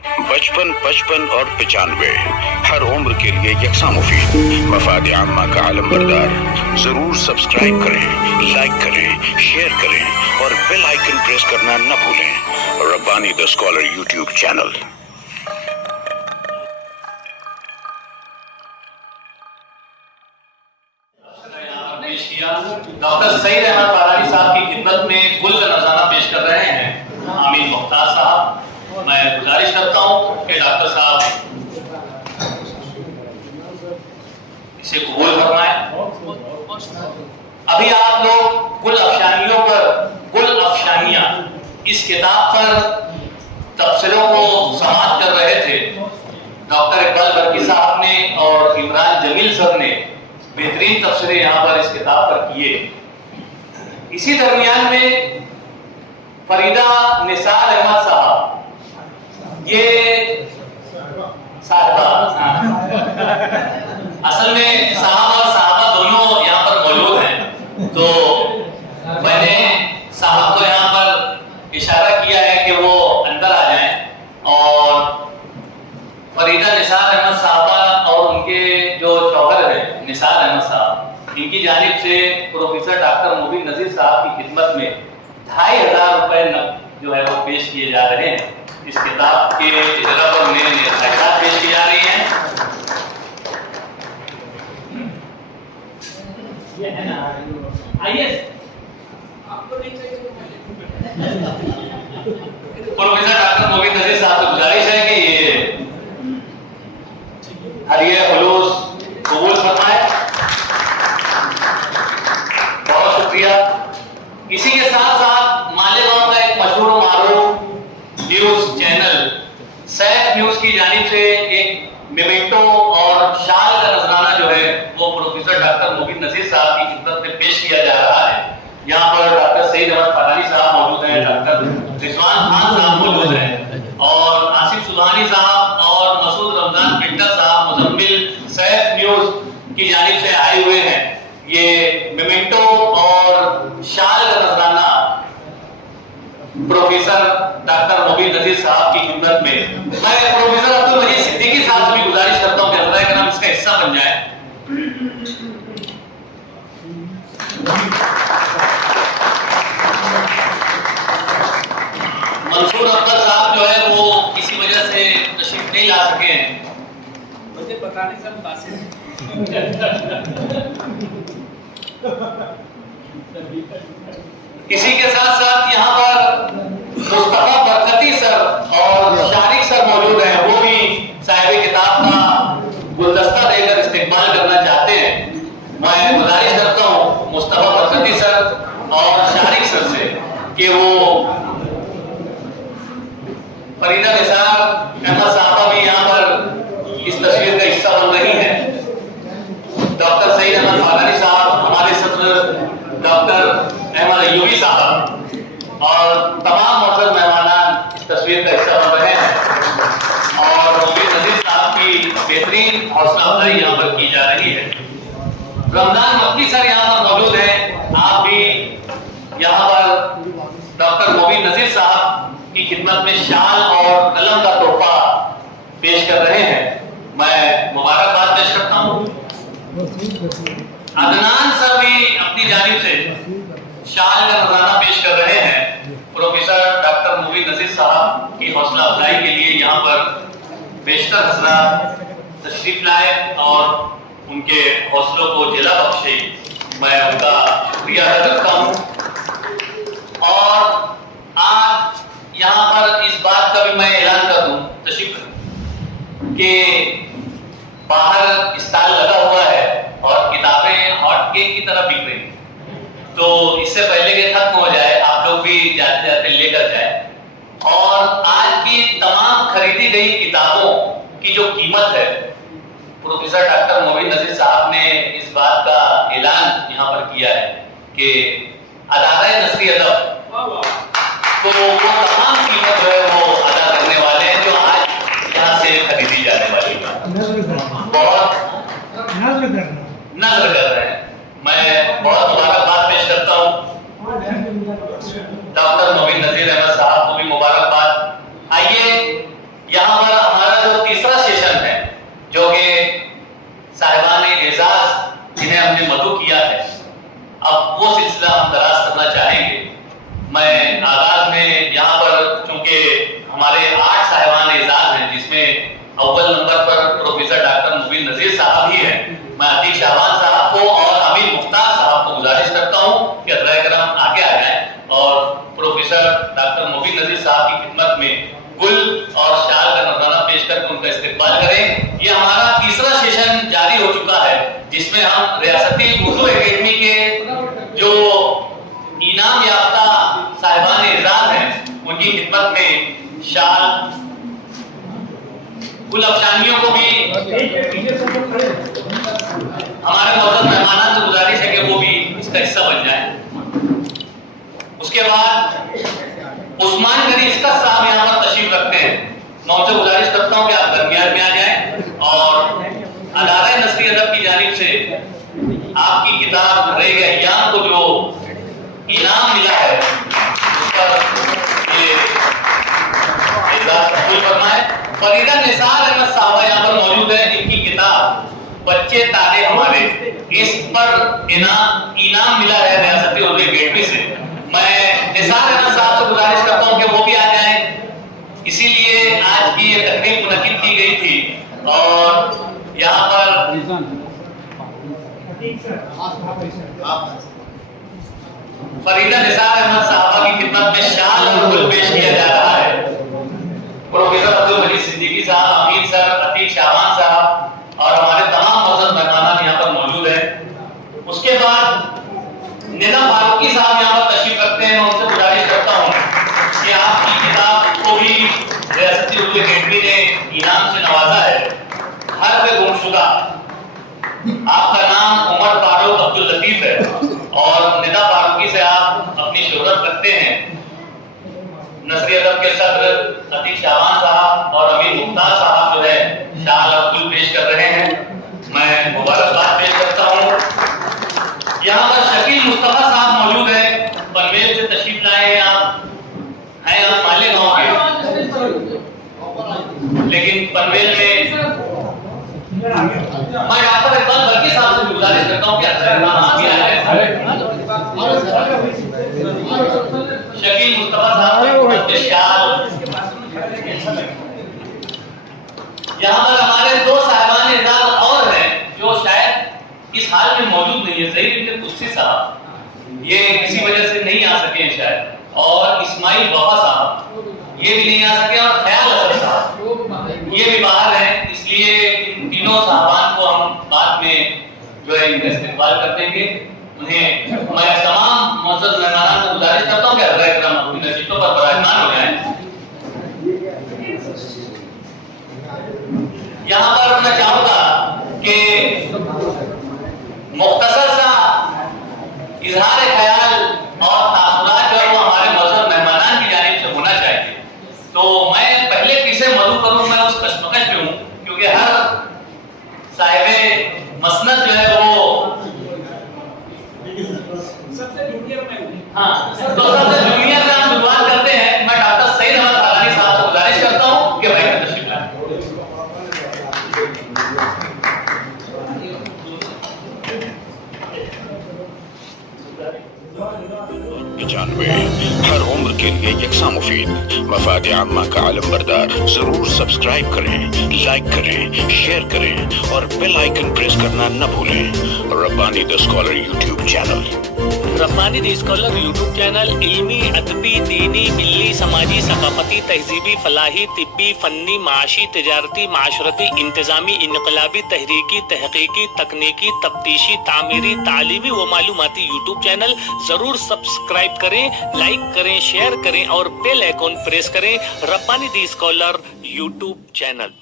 55 55 और 95 हर उम्र के लिए यकसा मुफीद। मफाद आम्मा का आलम बरदार। जरूर सब्सक्राइब करें, लाइक करें, शेयर करें और बेल आइकन प्रेस करना न भूलें। Rabbani the scholar YouTube channel. Doctor Saeed Ahmed Farari साहब की खिदमत में गुल नज़ारा पेश कर रहे हैं आमीन मुख्तार साहब। मैं गुजारिश करता हूं कि डॉक्टर साहब इसे कबूल फरमाएं। अभी आप लोग गुल अफशानियां इस किताब पर तबसरों को समाअत कर रहे थे। डॉक्टर इकबाल बर्की साहब ने और इमरान जमील सर ने बेहतरीन तबसरे यहाँ पर इस किताब पर किए। इसी दरमियान में फरीदा निसार अहमद साहब, ये साहबा असल में साहब और साहबा दोनों यहाँ पर मौजूद हैं, तो मैंने साहब को यहाँ पर इशारा किया है कि वो अंदर आ जाएं और फरीदा निसार अहमद साहबा और उनके जो शौहर हैं निसार अहमद साहब, इनकी जानिब से प्रोफेसर डॉक्टर मुबीन नजीर साहब की खिदमत में 2500 रुपए जो है वो पेश किए जा रहे हैं। इस किताब के इजरा पर नए हिदायत पेश की जा रही हैं। ये है ना आइए प्रोफेसर डॉक्टर मुबीन नजीर साहब से गुजारिश है कि ये हदिया खुलूस कबूल फरमाए। बहुत शुक्रिया। इसी के साथ साथ मालेगांव का एक मशहूर मारूफ न्यूज चैनल सैफ न्यूज की जानिब से एक मेमेंटो और शाल का नजराना जो है वो प्रोफेसर डॉक्टर मुबीन नजीर साहब की खिदमत में पेश किया जा रहा है। यहाँ पर डॉक्टर सईद अहमद फरारी साहब मौजूद हैं, डॉक्टर रिजवान खान साहब मौजूद हैं और आसिफ सुबहानी साहब और मसूद रमजान पिंटा साहब मुजम्मिल सैफ न्यूज की जानिब से आए हुए हैं। ये मेमेंटो और शाल का नजराना प्रोफेसर डॉक्टर मुबीन नजीर साहब की खिदमत में मैं प्रोफेसर अब्दुल मजीद सिद्दीकी साहब से भी गुजारिश करता हूं कि अल्लाह का नाम इसका हिस्सा बन जाए। मंसूर अख्तर साहब जो है वो किसी वजह से तशरीफ नहीं ला सके हैं, मुझे पता नहीं सब बातें। इसी के साथ साथ यहाँ पर मुस्तफा बरकती सर और शारिक सर मौजूद हैं, वो भी साहिब किताब का गुलदस्ता देकर इस्तेमाल करना चाहते हैं। मैं गुजारिश करता हूँ मुस्तफा बरकती सर और शारिक सर से कि वो फरीदा निसार अहमद साहबा भी यहाँ पर इस तस्वीर का हिस्सा बन रही है। डॉक्टर सईद अहमद फरारी साहब, हमारे सदर डॉक्टर अहमद अय्यूबी साहब और तमाम मौजूद मेहमान इस तस्वीर का हिस्सा बन रहे हैं और मुबीन नजीर साहब की बेहतरीन हौसला अफजाई यहाँ पर की जा रही है। रमजान मक्की सर यहाँ पर मौजूद हैं, आप भी यहाँ पर डॉक्टर मुबीन नजीर साहब की खिदमत में शाल और कलम का तोहफा पेश कर रहे हैं। मैं मुबारकबाद पेश करता हूँ। अदनान सर भी अपनी जानिब से शाल का नजराना पेश कर रहे हैं। प्रोफेसर डॉक्टर मुबीन नजीर साहब की हौसला अफजाई के लिए यहाँ पर बेशतर हज़रात तशरीफ लाए और उनके हौसलों को जिला बख्शे, मैं उनका शुक्रिया अदा करता हूँ। और आज यहाँ पर इस बात का भी मैं ऐलान कर दूं तशरीफ कि बाहर स्टॉल लगा हुआ है और किताबें हॉट केक की तरह बिक रही, तो इससे पहले कि खत्म हो जाए आप लोग भी जाते जाते लेकर जाए। और आज की तमाम खरीदी गई किताबों की जो कीमत है, प्रोफेसर डॉक्टर मुबीन नजीर साहब ने इस बात का ऐलान यहाँ पर किया है कि अदारा नसरी अदब तो वो तमाम कीमत है वो अदा करने वाले हैं जो आज यहाँ से खरीदी जाने वाली है। बहुत नज़र कर रहे हैं। मैं बहुत मुबारकबाद पेश करता हूँ डॉक्टर मुबीन नजीर अहमद साहब को भी मुबारकबाद। आइए यहाँ हमने मधु किया है, अब वो सिलसिला हम दराज करना चाहेंगे। मैं आगाज में यहाँ पर चूंकि हमारे 8 साहिबान एजाज हैं, जिसमें अव्वल नंबर पर प्रोफेसर डॉक्टर मुबीन नजीर साहब ही हैं, मैं अतीक शाहबान साहब को और अमीर मुख्तार साहब को गुजारिश करता हूँ कि हज़रात करम आगे आ जाएं और प्रोफेसर डॉक्टर मुबीन नजीर साहब की खिदमत में गुल और शाल का नजराना पेश करके उनका इस्तकबाल करें। ये हमारा तीसरा सेशन जारी हो चुका है, जिसमें हम रियासती उर्दू एकेडमी के जो इनाम याफ्ता साहिबान एजाज हैं, उनकी खिदमत में शाल, कुल अफसानियों को भी हमारे मौजूद मेहमानान से गुजारिश है कि वो भी इसका हिस्सा बन जाए। उसके बाद उस्मान गनी इसका साहब यहाँ पर तशरीफ रखते हैं, मैं उनसे गुजारिश करता हूँ कि आप दरमियान में आ जाएं और अदारा नस्री अदब की जानिब से आपकी किताब रहेगा अय्याम को जो इनाम मिला है उस पर ये एजाज कबूल फरमाएं। फरीदा निसार अहमद साहबा यहाँ पर मौजूद है, इनकी किताब बच्चे तारे हमारे, इस पर इनाम मिला है रियासती उर्दू एकेडमी से। मैं निसार अहमद साहब से गुजारिश करता हूँ कि वो भी आ जाएं, इसीलिए आज की ये तकरीब मुनक्किद की गई थी और यहाँ पर फरीदा निसार अहमद साहबा की खिदमत में शाल और गुल पेश किया जा रहा है। प्रोफेसर अब्दुल मजीद सिद्दीकी साहब, अमीर सर, अतीक शाहबान साहब और हमारे तमाम मौजूद मेहमान यहाँ पर मौजूद हैं। उसके बाद निदा फारूकी साहब यहाँ पर तशरीफ रखते हैं, मैं उनसे गुजारिश करता हूँ कि आपकी किताब को भी रियासती उर्दू एकेडमी ने इनाम से नवाजा है। हर्फ गुमशुदा, आपका नाम उमर फारूक अब्दुल लतीफ है और निदा फारूकी से आप अपनी शोहरत रखते हैं। नस्री अदब के सदर अतीक शाहबान साहब और अमीर मुख्तार साहब जो है शाल और गुल पेश कर रहे हैं, मैं मुबारकबाद पेश करता हूँ। यहाँ पर शकील मुस्तफा साहब मौजूद है, पनवेल से तशरीफ लाए हैं। आप मालेगांव के, लेकिन पनवेल में मैं डॉक्टर इकबाल बर्की साहब से गुजारिश करता हूँ कि शकील मुस्तफा साहब यहाँ पर हमारे 2 साहिबान एजाज और हैं जो शायद इस हाल में मौजूद नहीं है। ज़हीर इब्न कुदसी साहब ये किसी वजह से नहीं आ सके हैं शायद, और इस्माइल वफा साहब ये भी नहीं आ सके, और ख्याल असद साहब ये भी बाहर हैं। इसलिए इन तीनों साहबान को हम बाद में जो है इनका इस्तेमाल कर देंगे। उन्हें मैं तमाम मौजूद मेहमानान को गुजारिश करता हूँ कि हज़रात किराम अपनी नसीबों पर बराजमान हो जाएं। यहाँ पर मैं चाहूंगा कि मुख्तसर सा इजहार ख्याल और तासुरात जो है वो हमारे मौजूद मेहमानान की जानिब से होना चाहिए। तो मैं पहले किसे मदू करूँ, मैं उस कश्मकश में हूँ, क्योंकि हर साहिब मसनद जो है वो सबसे जूनियर में, हाँ, तो सबसे जूनियर का हम शुरुआत करते हैं। मैं डॉक्टर सईद अहमद फलानी साहब से गुजारिश करता हूँ कि भाई का तशरीफ लाएं। 95 हर उम्र के लिए यकसा मुफीद, मफाद आम्मा का आलम बरदार। जरूर सब्सक्राइब करें, लाइक करें, शेयर करें और बेल आइकन प्रेस करना न भूलें। Rabbani the scholar YouTube channel, Rabbani the scholar YouTube channel इल्मी, अदबी, दीनी, मिल्ली, समाजी, सकाफती, तहजीबी, फलाही, तिब्बी, फन्नी, माशी, तिजारती, माशरती, इंतजामी, इनकलाबी, तहरीकी, तहकीकी, तकनीकी, तफ्तीशी, तामीरी, तालीमी व मालूमाती यूट्यूब चैनल जरूर सब्सक्राइब करें, लाइक करें, शेयर करें और बेल आइकन प्रेस करें। Rabbani the scholar YouTube channel.